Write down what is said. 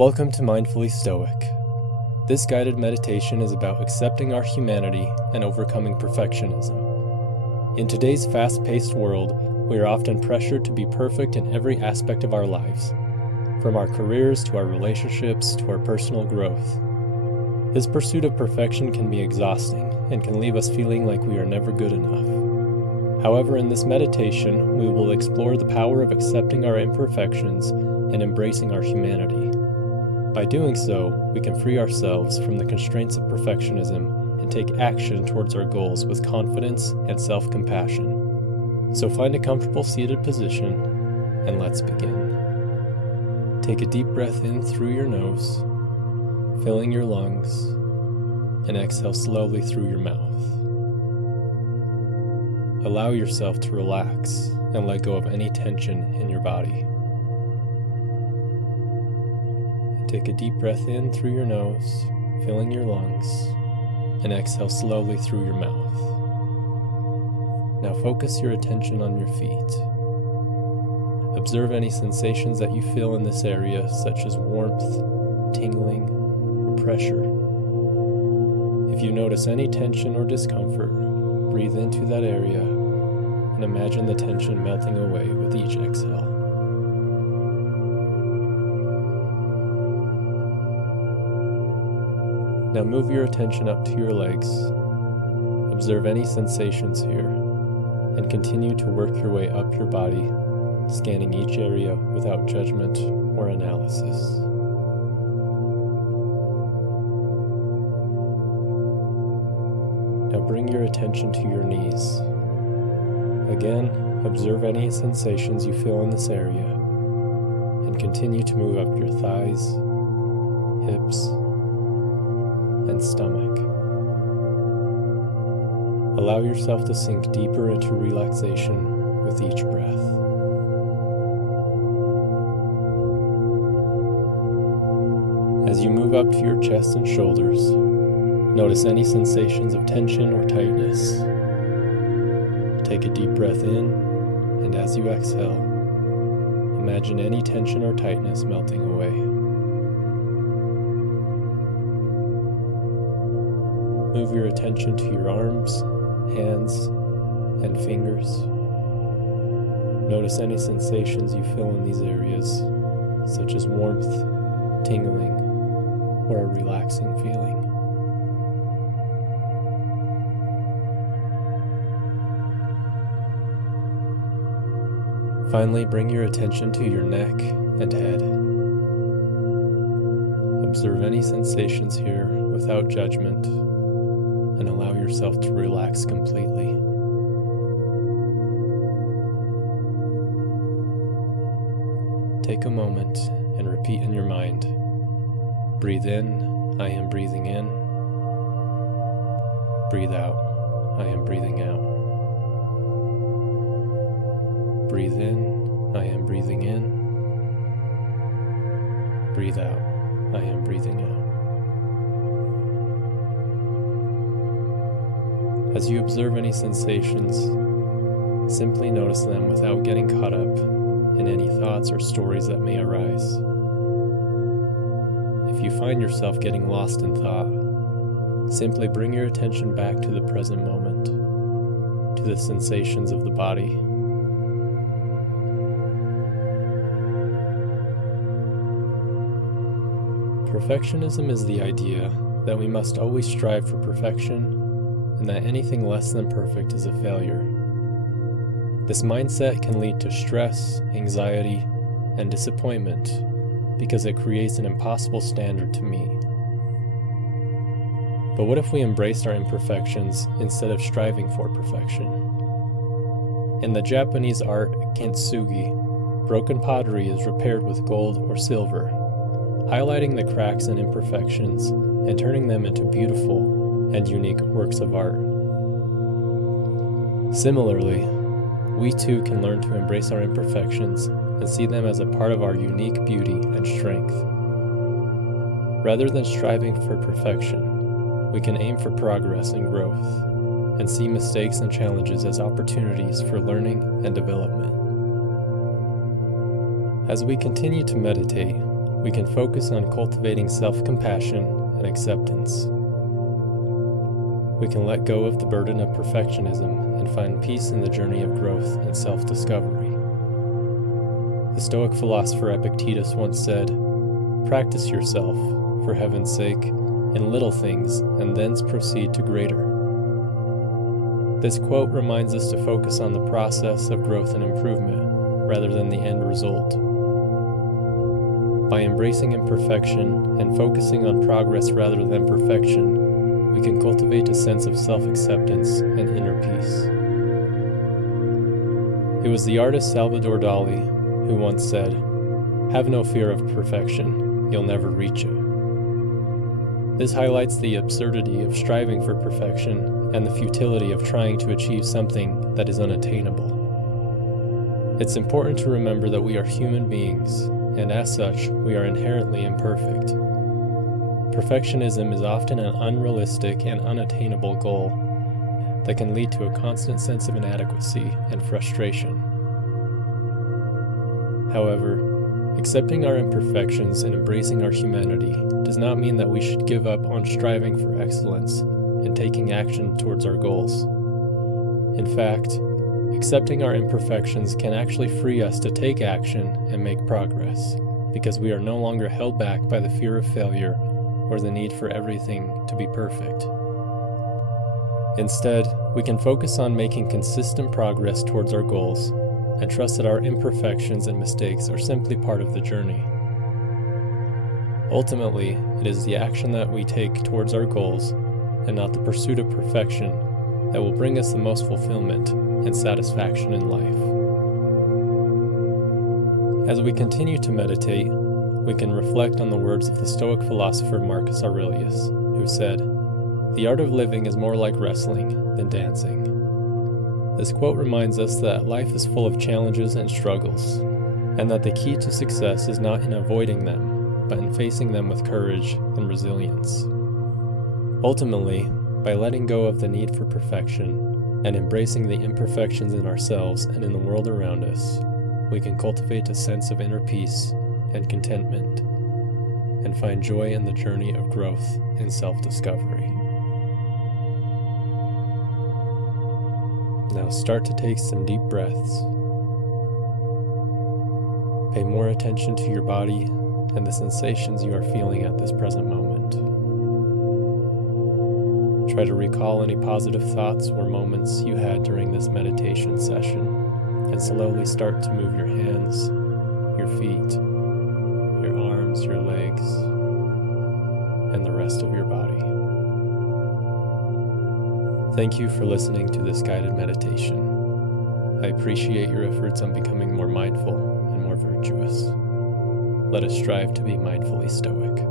Welcome to Mindfully Stoic. This guided meditation is about accepting our humanity and overcoming perfectionism. In today's fast-paced world, we are often pressured to be perfect in every aspect of our lives, from our careers to our relationships to our personal growth. This pursuit of perfection can be exhausting and can leave us feeling like we are never good enough. However, in this meditation, we will explore the power of accepting our imperfections and embracing our humanity. By doing so, we can free ourselves from the constraints of perfectionism and take action towards our goals with confidence and self-compassion. So find a comfortable seated position, and let's begin. Take a deep breath in through your nose, filling your lungs, and exhale slowly through your mouth. Allow yourself to relax and let go of any tension in your body. Take a deep breath in through your nose, filling your lungs, and exhale slowly through your mouth. Now focus your attention on your feet. Observe any sensations that you feel in this area, such as warmth, tingling, or pressure. If you notice any tension or discomfort, breathe into that area and imagine the tension melting away with each exhale. Now move your attention up to your legs. Observe any sensations here, and continue to work your way up your body, scanning each area without judgment or analysis. Now bring your attention to your knees. Again, observe any sensations you feel in this area, and continue to move up your thighs, hips, and stomach. Allow yourself to sink deeper into relaxation with each breath. As you move up to your chest and shoulders, notice any sensations of tension or tightness. Take a deep breath in, and as you exhale, imagine any tension or tightness melting away. Move your attention to your arms, hands, and fingers. Notice any sensations you feel in these areas, such as warmth, tingling, or a relaxing feeling. Finally, bring your attention to your neck and head. Observe any sensations here without judgment, and allow yourself to relax completely. Take a moment and repeat in your mind. Breathe in, I am breathing in. Breathe out, I am breathing out. Breathe in, I am breathing in. Breathe out, I am breathing out. As you observe any sensations, simply notice them without getting caught up in any thoughts or stories that may arise. If you find yourself getting lost in thought, simply bring your attention back to the present moment, to the sensations of the body. Perfectionism is the idea that we must always strive for perfection and that anything less than perfect is a failure. This mindset can lead to stress, anxiety, and disappointment because it creates an impossible standard to meet. But what if we embraced our imperfections instead of striving for perfection? In the Japanese art Kintsugi, broken pottery is repaired with gold or silver, highlighting the cracks and imperfections and turning them into beautiful and unique works of art. Similarly, we too can learn to embrace our imperfections and see them as a part of our unique beauty and strength. Rather than striving for perfection, we can aim for progress and growth, and see mistakes and challenges as opportunities for learning and development. As we continue to meditate, we can focus on cultivating self-compassion and acceptance. We can let go of the burden of perfectionism and find peace in the journey of growth and self-discovery. The Stoic philosopher Epictetus once said, "Practice yourself, for heaven's sake, in little things, and thence proceed to greater." This quote reminds us to focus on the process of growth and improvement, rather than the end result. By embracing imperfection and focusing on progress rather than perfection, we can cultivate a sense of self-acceptance and inner peace. It was the artist Salvador Dali who once said, "Have no fear of perfection, you'll never reach it." This highlights the absurdity of striving for perfection and the futility of trying to achieve something that is unattainable. It's important to remember that we are human beings, and as such, we are inherently imperfect. Perfectionism is often an unrealistic and unattainable goal that can lead to a constant sense of inadequacy and frustration. However, accepting our imperfections and embracing our humanity does not mean that we should give up on striving for excellence and taking action towards our goals. In fact, accepting our imperfections can actually free us to take action and make progress, because we are no longer held back by the fear of failure or the need for everything to be perfect. Instead, we can focus on making consistent progress towards our goals and trust that our imperfections and mistakes are simply part of the journey. Ultimately, it is the action that we take towards our goals and not the pursuit of perfection that will bring us the most fulfillment and satisfaction in life. As we continue to meditate, we can reflect on the words of the Stoic philosopher Marcus Aurelius, who said, "The art of living is more like wrestling than dancing." This quote reminds us that life is full of challenges and struggles, and that the key to success is not in avoiding them, but in facing them with courage and resilience. Ultimately, by letting go of the need for perfection and embracing the imperfections in ourselves and in the world around us, we can cultivate a sense of inner peace and contentment, and find joy in the journey of growth and self-discovery. Now start to take some deep breaths. Pay more attention to your body and the sensations you are feeling at this present moment. Try to recall any positive thoughts or moments you had during this meditation session, and slowly start to move your hands, your feet, your arms, your legs, and the rest of your body. Thank you for listening to this guided meditation. I appreciate your efforts on becoming more mindful and more virtuous. Let us strive to be mindfully stoic.